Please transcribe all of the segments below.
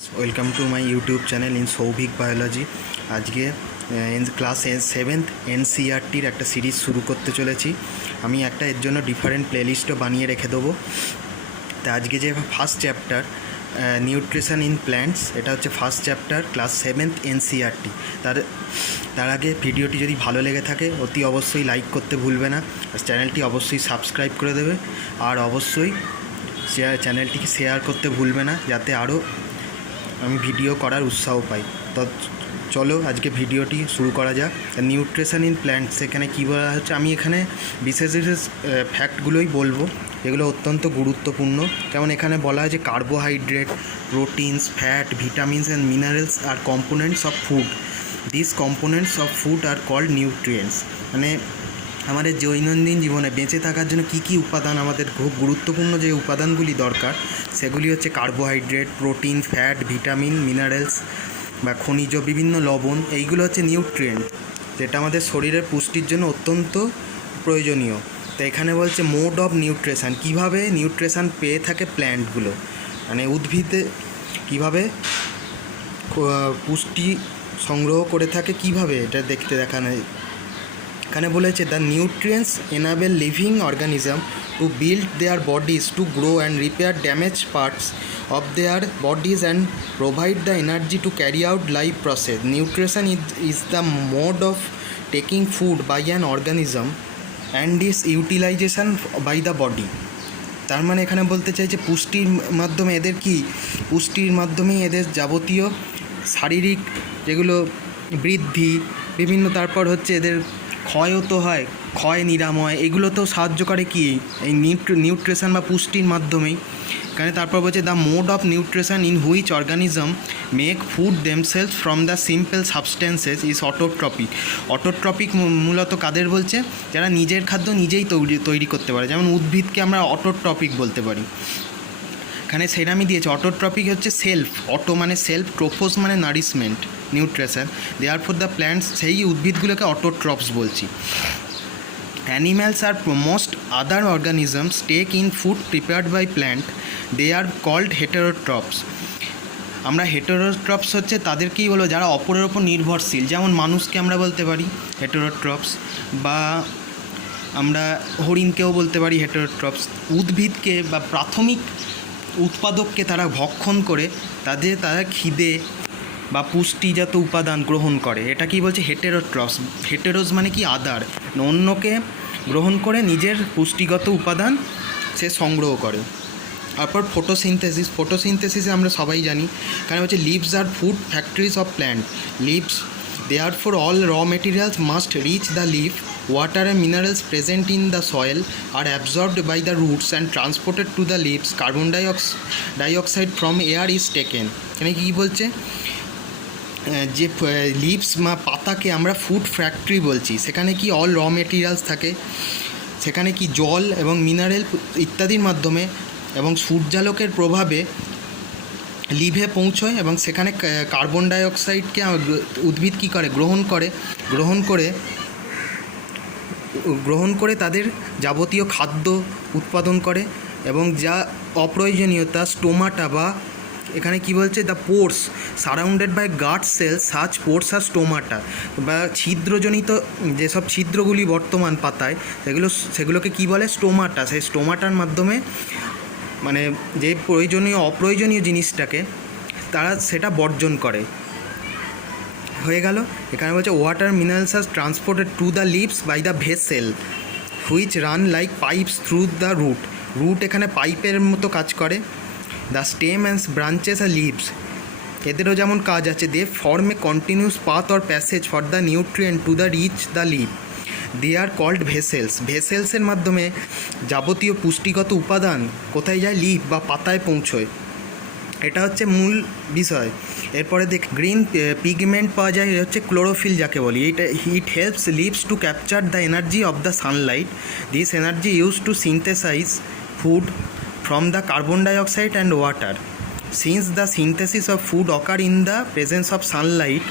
Welcome to my YouTube channel in Souvik biology. আজকে class 7th এনসিইআরটির একটা series শুরু করতে চলেছি। আমি একটা এর জন্য ডিফারেন্ট প্লেলিস্টও বানিয়ে রেখে দেবো। তা আজকে যে first chapter nutrition in plants, এটা হচ্ছে first chapter class 7th NCERT. তার আগে ভিডিওটি যদি ভালো লেগে থাকে অতি অবশ্যই লাইক করতে ভুলবে না, আর চ্যানেলটি অবশ্যই সাবস্ক্রাইব করে দেবে, আর অবশ্যই চ্যানেলটিকে শেয়ার করতে ভুলবে না, যাতে আরও আমি ভিডিও করার উৎসাহ পাই। তো চলো আজকে ভিডিওটি শুরু করা যাক। নিউট্রিশন ইন প্ল্যান্টস, এখানে কী বলা হচ্ছে, আমি এখানে বিশেষ বিশেষ ফ্যাক্টগুলোই বলবো, এগুলো অত্যন্ত গুরুত্বপূর্ণ। যেমন এখানে বলা হয় যে carbohydrate, proteins, fat, vitamins and minerals are components of food. This components of food are called nutrients. মানে আমাদের দৈনন্দিন জীবনে বেঁচে থাকার জন্য কী কী উপাদান, আমাদের খুব গুরুত্বপূর্ণ যে উপাদানগুলি দরকার, সেগুলি হচ্ছে carbohydrate, protein, fat, vitamin, minerals বা খনিজ, বিভিন্ন লবণ। এইগুলো হচ্ছে নিউট্রিয়েন্ট, যেটা আমাদের শরীরের পুষ্টির জন্য অত্যন্ত প্রয়োজনীয়। তো এখানে বলছে মোড অফ নিউট্রিশন, কীভাবে নিউট্রিশন পেয়ে থাকে প্ল্যান্টগুলো, মানে উদ্ভিদে কীভাবে পুষ্টি সংগ্রহ করে থাকে, কীভাবে এটা দেখতে দেখানো। এখানে বলেছে the nutrients enable living organism to build their bodies, to grow and repair damage parts of their bodies and provide the energy to carry out life process. Nutrition is the mode of taking food by an organism and its utilization by the body. তার মানে এখানে বলতে চাই যে পুষ্টির মাধ্যমে এদের পুষ্টির মাধ্যমেই এদের যাবতীয় শারীরিক যেগুলো বৃদ্ধি বিভিন্ন, তারপর হচ্ছে এদের ক্ষয়ও তো হয়, ক্ষয় নিরাময়, এগুলোতেও সাহায্য করে কি এই নিউট্রিশন বা পুষ্টির মাধ্যমেই। এখানে তারপর বলছে the mode of nutrition in which organism make food themselves from the simple substances is autotrophic. Autotrophic মূলত কাদের বলছে, যারা নিজের খাদ্য নিজেই তৈরি করতে পারে, যেমন উদ্ভিদকে আমরা অটোট্রপিক বলতে পারি। এখানে সেরামি দিয়েছে অটোট্রপিক হচ্ছে সেলফ, অটো মানে সেলফ, ট্রোফোস মানে nourishment, nutrition. Therefore the plants, সেই উদ্ভিদগুলোকে অটোট্রপস বলছি। Animals are most other organisms take in food prepared by plant. They are called heterotrophs. আমরা হেটেরোট্রপস হচ্ছে তাদেরকেই বলো যারা অপরের ওপর নির্ভরশীল, যেমন মানুষকে আমরা বলতে পারি হেটেরোট্রপস, বা আমরা হরিণকেও বলতে পারি হেটেরোট্রপস। উদ্ভিদকে বা প্রাথমিক উৎপাদককে তারা ভক্ষণ করে তারা খিদে বা পুষ্টিজাত উপাদান গ্রহণ করে, এটা কি বলছে হেটেরোট্রপস। হেটেরোস মানে কি আদার, অন্যকে গ্রহণ করে নিজের পুষ্টিগত উপাদান সে সংগ্রহ করে। তারপর ফটোসিনথেসিসে আমরা সবাই জানি, কারণ হচ্ছে leaves are food factories of plant. Leaves, therefore all raw materials must reach the leaf. Water and minerals present in the soil are absorbed by the roots and transported to the leaves. Carbon dioxide from air is taken. এখানে কী বলছে, যে leaves বা পাতাকে আমরা food factory বলছি, সেখানে কি অল র মেটেরিয়ালস থাকে, সেখানে কি জল এবং মিনারেল ইত্যাদির মাধ্যমে এবং সূর্যালোকের প্রভাবে লিভে পৌঁছয়, এবং সেখানে কার্বন ডাইঅক্সাইডকে উদ্ভিদ কী করে গ্রহণ করে তাদের যাবতীয় খাদ্য উৎপাদন করে, এবং যা অপ্রয়োজনীয়তা স্টোমাটা, বা এখানে কি বলছে the pores surrounded by guard cells, such pores are stomata, বা ছিদ্রজনিত যেসব ছিদ্রগুলি বর্তমান পাতায় সেগুলোকে কি বলে, স্টোমাটা। সেই স্টোমাটার মাধ্যমে মানে যে অপ্রয়োজনীয় জিনিসটাকে তারা সেটা বর্জন করে। হয়ে গেল। এখানে বলছে water minerals are transported to the leaves by the vessel which run like pipes through the root এখানে পাইপের মতো কাজ করে। দ্য স্টেম অ্যান্ড ব্রাঞ্চেস আর লিভস, এদেরও যেমন কাজ আছে, they form a continuous path or passage for the nutrient to the reach the leave. They are called ভেসেলসের মাধ্যমে যাবতীয় পুষ্টিগত উপাদান কোথায় যায়, লিভ বা পাতায় পৌঁছয়। এটা হচ্ছে মূল বিষয়। এরপরে গ্রিন পিগমেন্ট পাওয়া যায়, হচ্ছে ক্লোরোফিল যাকে বলি। It helps leaves to capture the energy of the sunlight. This energy use to synthesise food from the carbon dioxide and water. Since the synthesis of food occur in the presence of sunlight,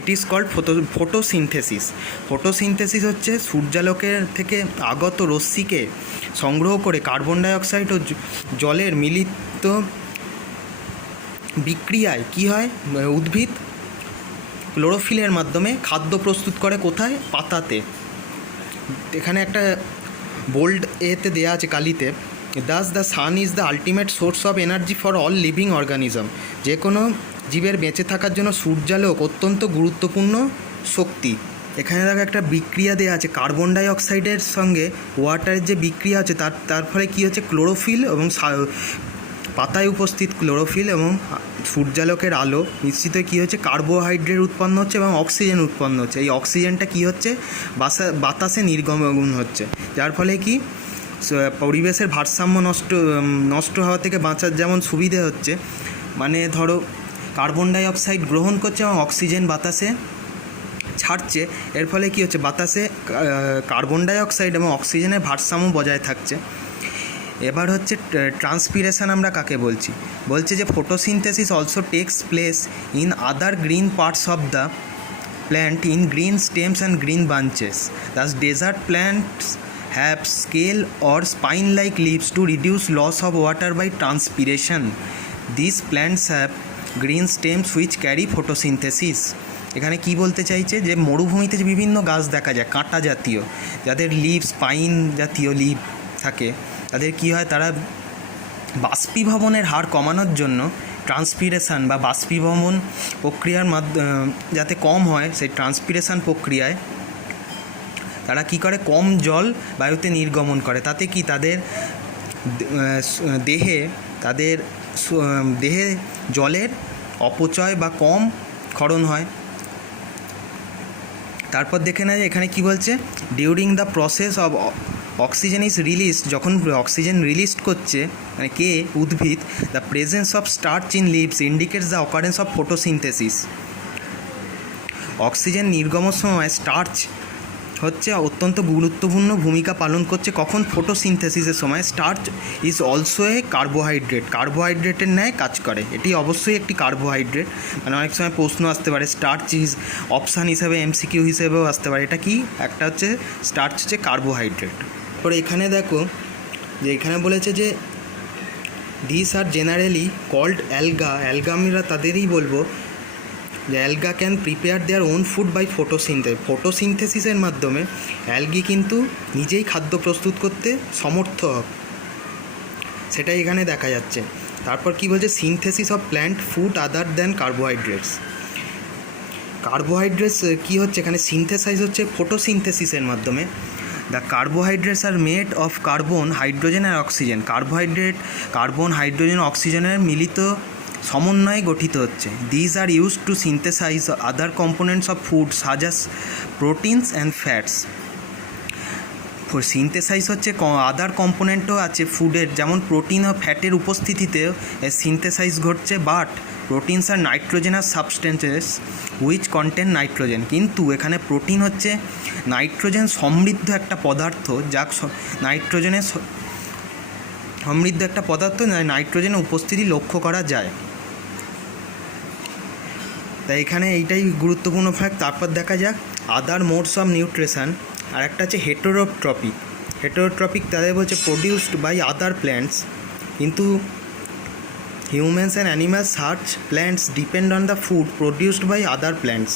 it is called photosynthesis. Photosynthesis হচ্ছে সূর্যালোকের থেকে আগত রশ্মিকে সংগ্রহ করে carbon dioxide ও জলের মিলিত বিক্রিয়ায় কি হয়, উদ্ভিদ ক্লোরোফিলের মাধ্যমে খাদ্য প্রস্তুত করে কোথায়, পাতাতে। এখানে একটা বোল্ড এতে দেয়া আছে কালিতে, thus the sun is the ultimate source of energy for all living organism. যে কোনো জীবের বেঁচে থাকার জন্য সূর্যালোক অত্যন্ত গুরুত্বপূর্ণ শক্তি। এখানে দেখো একটা বিক্রিয়া দেওয়া আছে, কার্বন ডাই অক্সাইডের সঙ্গে ওয়াটারের যে বিক্রিয়া আছে তার ফলে কী হচ্ছে, ক্লোরোফিল এবং পাতায় উপস্থিত ক্লোরোফিল এবং সূর্যালোকের আলো মিশ্রিত কী হচ্ছে, কার্বোহাইড্রেট উৎপন্ন হচ্ছে এবং অক্সিজেন উৎপন্ন হচ্ছে। এই অক্সিজেনটা কী হচ্ছে, বাতাসে নির্গমন হচ্ছে, যার ফলে কি পরিবেশের ভারসাম্য নষ্ট হওয়া থেকে বাঁচার যেমন সুবিধে হচ্ছে, মানে ধরো কার্বন ডাই অক্সাইড গ্রহণ করছে এবং অক্সিজেন বাতাসে ছাড়ছে, এর ফলে কী হচ্ছে, বাতাসে কার্বন ডাই অক্সাইড এবং অক্সিজেনের ভারসাম্য বজায় থাকছে। এবার হচ্ছে ট্রান্সপিরেশন আমরা কাকে বলছি, বলছে যে photosynthesis also takes place in other green parts of the plant in green stems and green branches. Thus desert plants have scale or spine like leaves to reduce loss of water by transpiration. This plants have green stems which carry photosynthesis. এখানে কি বলতে চাইছে, যে মরুভূমিতে যে বিভিন্ন গাছ দেখা যায় কাঁটা জাতীয়, যাদের লিভ স্পাইন জাতীয় লিভ থাকে, তাদের কি হয়, তারা বাষ্পীভবনের হার কমানোর জন্য ট্রান্সপিরেশন বা বাষ্পীভবন প্রক্রিয়ার যাতে কম হয়, সেই ট্রান্সপিরেশন প্রক্রিয়ায় তারা কি করে, কম জল বায়ুতে নির্গমন করে। তাতে কি তাদের দেহে জলের অপচয় বা কম ক্ষরণ হয়। তারপর দেখে নেয় এখানে কি বলছে, during the process of oxygen is release, যখন অক্সিজেন রিলিজ করছে মানে কে, উদ্ভিদ, the presence of starch in leaves indicates the occurrence of photosynthesis. Oxygen নির্গমনের সময় স্টার্চ হচ্ছে অত্যন্ত গুরুত্বপূর্ণ ভূমিকা পালন করছে, কখন, ফটোসিনথেসিসের সময়। স্টার্চ ইজ অলসো এ কার্বোহাইড্রেটের ন্যায় কাজ করে, এটি অবশ্যই একটি কার্বোহাইড্রেট। মানে অনেক সময় প্রশ্ন আসতে পারে, স্টার্চ ইজ অপশান হিসেবে এমসিকিউ হিসেবেও আসতে পারে, এটা কি, একটা হচ্ছে স্টার্চ হচ্ছে কার্বোহাইড্রেট। পরে এখানে দেখো যে এখানে বলেছে যে this are generally called alga আমরা তাদেরই বলবো যে alga can prepare their own food by ফটোসিনথেসিসের মাধ্যমে অ্যালগি কিন্তু নিজেই খাদ্য প্রস্তুত করতে সমর্থ হবে, সেটাই এখানে দেখা যাচ্ছে। তারপর কি বলছে, synthesis of plant food other than carbohydrates কী হচ্ছে এখানে, সিনথেসাইজ হচ্ছে ফটোসিনথেসিসের মাধ্যমে। The carbohydrates are made of carbon, hydrogen আর অক্সিজেন। কার্বন হাইড্রোজেন অক্সিজেনের মিলিত সমন্বয়ে গঠিত হচ্ছে। These are use to synthesize other components of food such as proteins and fats. Synthesize হচ্ছে আদার কম্পোনেন্টও আছে ফুডের, যেমন প্রোটিন ও ফ্যাটের উপস্থিতিতেও সিনথেসাইজ ঘটছে। But proteins are nitrogenous substances which contain nitrogen, কিন্তু এখানে প্রোটিন হচ্ছে নাইট্রোজেন সমৃদ্ধ একটা পদার্থ, যা নাইট্রোজেনের সমৃদ্ধ একটা পদার্থ, নাইট্রোজেনের উপস্থিতি লক্ষ্য করা যায়। তাই এখানে এইটাই গুরুত্বপূর্ণ ফ্যাক্ট। তারপর দেখা যাক আদার মোডস অফ নিউট্রিশন। আর একটা আছে হেটেরোট্রপিক তাদের বলছে প্রডিউসড বাই আদার প্ল্যান্টস, কিন্তু হিউম্যানস অ্যান্ড অ্যানিমালস সার্চ plants depend on the food produced by other plants.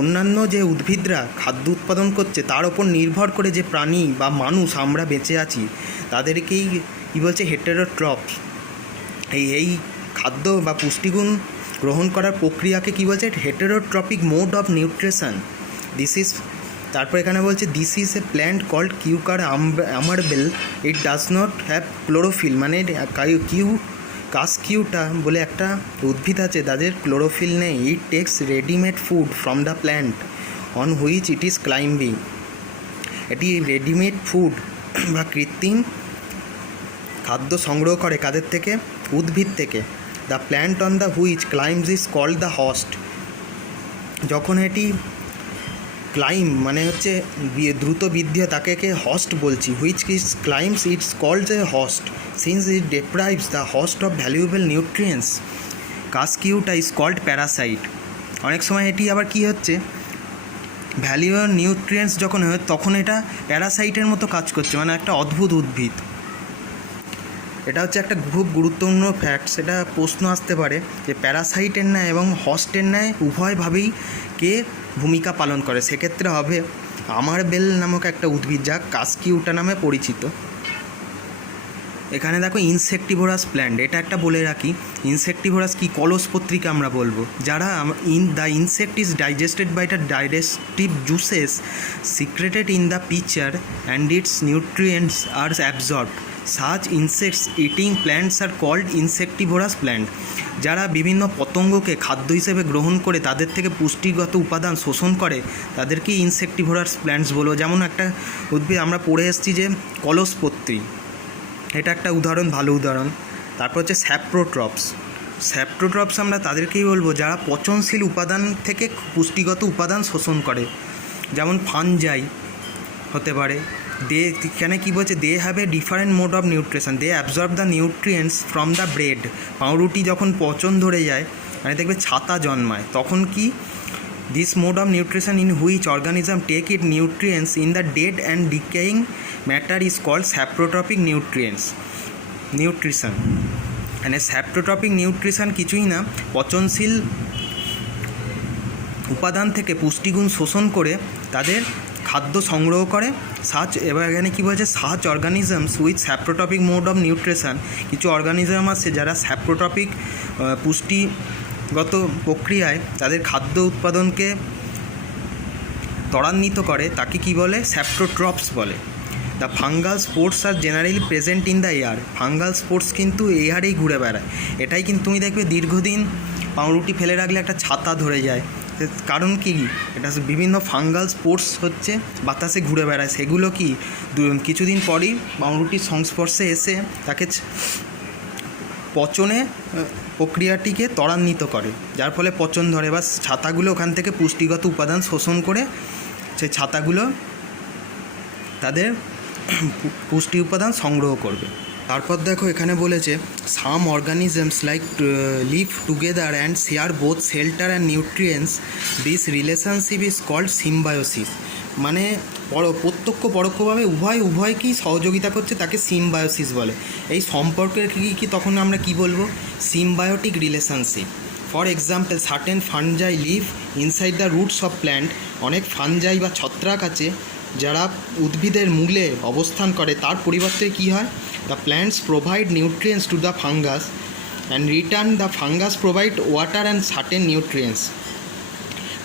অন্যান্য যে উদ্ভিদরা খাদ্য উৎপাদন করছে তার ওপর নির্ভর করে যে প্রাণী বা মানুষ আমরা বেঁচে আছি, তাদেরকেই কী বলছে, হেটেরোট্রপস। এই খাদ্য বা পুষ্টিগুণ গ্রহণ করার প্রক্রিয়াকে কী বলছে, হেটেরোট্রপিক মোড অফ নিউট্রিশন। তারপর এখানে বলছে this is a plant called কিউকার amarbel, it does not have chlorophyll. মানে কাসকিউটা বলে একটা উদ্ভিদ আছে, তাদের ক্লোরোফিল নেই। It takes readymade food from the plant on which it is climbing. এটি রেডিমেড ফুড বা কৃত্রিম খাদ্য সংগ্রহ করে কাদের থেকে, উদ্ভিদ থেকে। The plant on the which climbs is called the host. যখন এটি মানে হচ্ছে দ্রুত বৃদ্ধি হয় তাকে হস্ট বলছি। Which is climbs it's called a host since it deprives the host of valuable nutrients. Cuscuta is called parasite. অনেক সময় এটি আবার কি হচ্ছে, ভ্যালুয়েবল নিউট্রিয়েন্টস যখন হয় তখন এটা প্যারাসাইটের মতো কাজ করছে, মানে একটা অদ্ভুত উদ্ভিদ। এটা হচ্ছে একটা খুব গুরুত্বপূর্ণ ফ্যাক্ট, সেটা প্রশ্ন আসতে পারে যে প্যারাসাইটের ন্যায় এবং হস্টের ন্যায় উভয়ভাবেই কে ভূমিকা পালন করে। সেক্ষেত্রে হবে আমার বেল নামক একটা উদ্ভিদ যা কাসকিউটা নামে পরিচিত। এখানে দেখো ইনসেক্টিভোরাস প্ল্যান্ট, এটা একটা বলে রাখি, ইনসেক্টিভোরাস কি কলসপত্রিকা আমরা বলবো, যারা the insect is digested by the digestive juices secreted in the pitcher and its nutrients are absorbed. Such insects eating plants are called insectivorous plant. যারা বিভিন্ন পতঙ্গকে খাদ্য হিসেবে গ্রহণ করে তাদের থেকে পুষ্টিগত উপাদান শোষণ করে তাদেরকে ইনসেক্টিভোরাস প্ল্যান্টস বলবো। যেমন একটা উদ্ভিদ আমরা পড়ে এসেছি যে কলসপত্রী, এটা একটা উদাহরণ, ভালো উদাহরণ। তারপর হচ্ছে স্যাপ্রোট্রপস। স্যাপ্রোট্রপস আমরা তাদেরকেই বলবো যারা পচনশীল উপাদান থেকে পুষ্টিগত উপাদান শোষণ করে, যেমন ফানজাই হতে পারে। এখানে কী বলছে, they have a different mode of nutrition, they absorb the nutrients from the bread. পাউরুটি যখন পচন ধরে যায়, মানে দেখবে ছাতা জন্মায়, তখন কি this mode of nutrition in which organism take it nutrients in the dead and decaying matter is called saprotrophic nutrition. মানে স্যাপ্রোট্রপিক নিউট্রিশন কিছুই না, পচনশীল উপাদান থেকে পুষ্টিগুণ শোষণ করে তাদের খাদ্য সংগ্রহ করে। এবার এখানে কী বলছে, such organisms with saprotrophic mode of nutrition. কিছু অর্গানিজম আছে যারা স্যাপ্রোট্রপিক পুষ্টিগত প্রক্রিয়ায় তাদের খাদ্য উৎপাদনকে ত্বরান্বিত করে, তাকে কি বলে, স্যাপ্রোট্রপস বলে। The fungal spores are generally present in the air. Fungal spores কিন্তু এয়ারেই ঘুরে বেড়ায়। এটাই কিন্তু তুমি দেখবে দীর্ঘদিন পাউরুটি ফেলে রাখলে একটা ছাতা ধরে যায়, কারণ কি, এটা বিভিন্ন ফাঙ্গাল স্পোর্টস হচ্ছে বাতাসে ঘুরে বেড়ায়, সেগুলো কি কিছুদিন পরই পাউরুটির সংস্পর্শে এসে তাকে পচনে প্রক্রিয়াটিকে ত্বরান্বিত করে, যার ফলে পচন ধরে, বা ছাতাগুলো ওখান থেকে পুষ্টিগত উপাদান শোষণ করে সেই ছাতাগুলো তাদের পুষ্টি উপাদান সংগ্রহ করবে। তারপর দেখো এখানে বলেছে some organisms like live together and share both shelter and nutrients, this relationship is called symbiosis. মানে প্রত্যক্ষ পরোক্ষভাবে উভয়কেই সহযোগিতা করছে, তাকে সিম্বায়োসিস বলে। এই সম্পর্কের কি তখন আমরা কি বলবো, symbiotic relationship. For example, certain fungi live inside the roots of plant. অনেক ফানজাই বা ছত্রাক আছে যারা উদ্ভিদের মূলে অবস্থান করে, তার পরিবর্তে কী হয়, the plants provide nutrients two the fungus and return the fungus provide water and certain nutrients.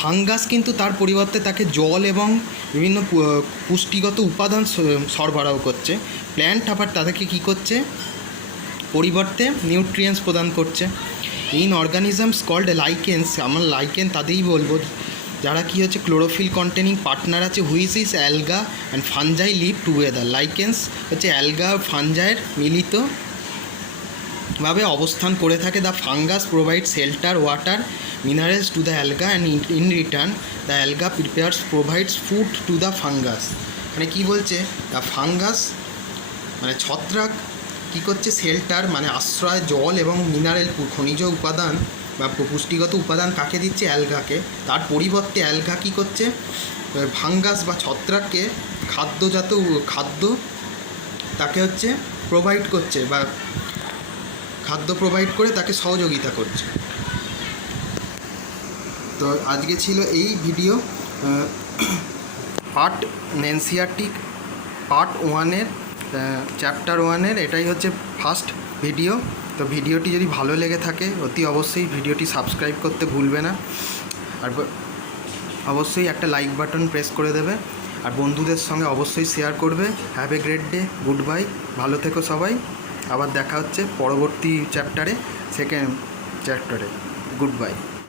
Fungus কিন্তু তার পরিবর্তে তাকে জল এবং বিভিন্ন পুষ্টিগত উপাদান সরবরাহ করছে, প্ল্যান্ট আবার তাদেরকে কী করছে, পরিবর্তে নিউট্রিয়েন্টস প্রদান করছে। ইন অর্গানিজমস কল্ড লাইকেন্স, আমরা লাইকেন তাদেরই বলবো যারা কি হচ্ছে ক্লোরোফিল কন্টেনিং পার্টনার আছে, which is alga and fungi live together. Lichens হচ্ছে অ্যালগা ফানজাইয়ের মিলিতভাবে অবস্থান করে থাকে। The fungus provide shelter, water, minerals to the alga and in return the alga provides food to the fungus. মানে কী বলছে, দ্য ফাঙ্গাস মানে ছত্রাক কী করছে, শেল্টার মানে আশ্রয়, জল এবং মিনারেল খনিজ উপাদান বা পুষ্টিগত উপাদান কাকে দিচ্ছে, অ্যালগাকে। তার পরিবর্তে অ্যালগা কী করছে, ফাঙ্গাস বা ছত্রাককে খাদ্য তাকে হচ্ছে প্রোভাইড করছে, বা খাদ্য প্রোভাইড করে তাকে সহযোগিতা করছে। তো আজকে ছিল এই ভিডিও পার্ট 1-এর চ্যাপ্টার 1-এর, এটাই হচ্ছে ফার্স্ট ভিডিও। তো ভিডিওটি যদি ভালো লেগে থাকে অতি অবশ্যই ভিডিওটি সাবস্ক্রাইব করতে ভুলবে না, আর অবশ্যই একটা লাইক বাটন প্রেস করে দেবে, আর বন্ধুদের সঙ্গে অবশ্যই শেয়ার করবে। Have a great day, good bye, ভালো থেকো সবাই। আবার দেখা হচ্ছে পরবর্তী চ্যাপ্টারে, সেকেন্ড চ্যাপ্টারে। Good bye.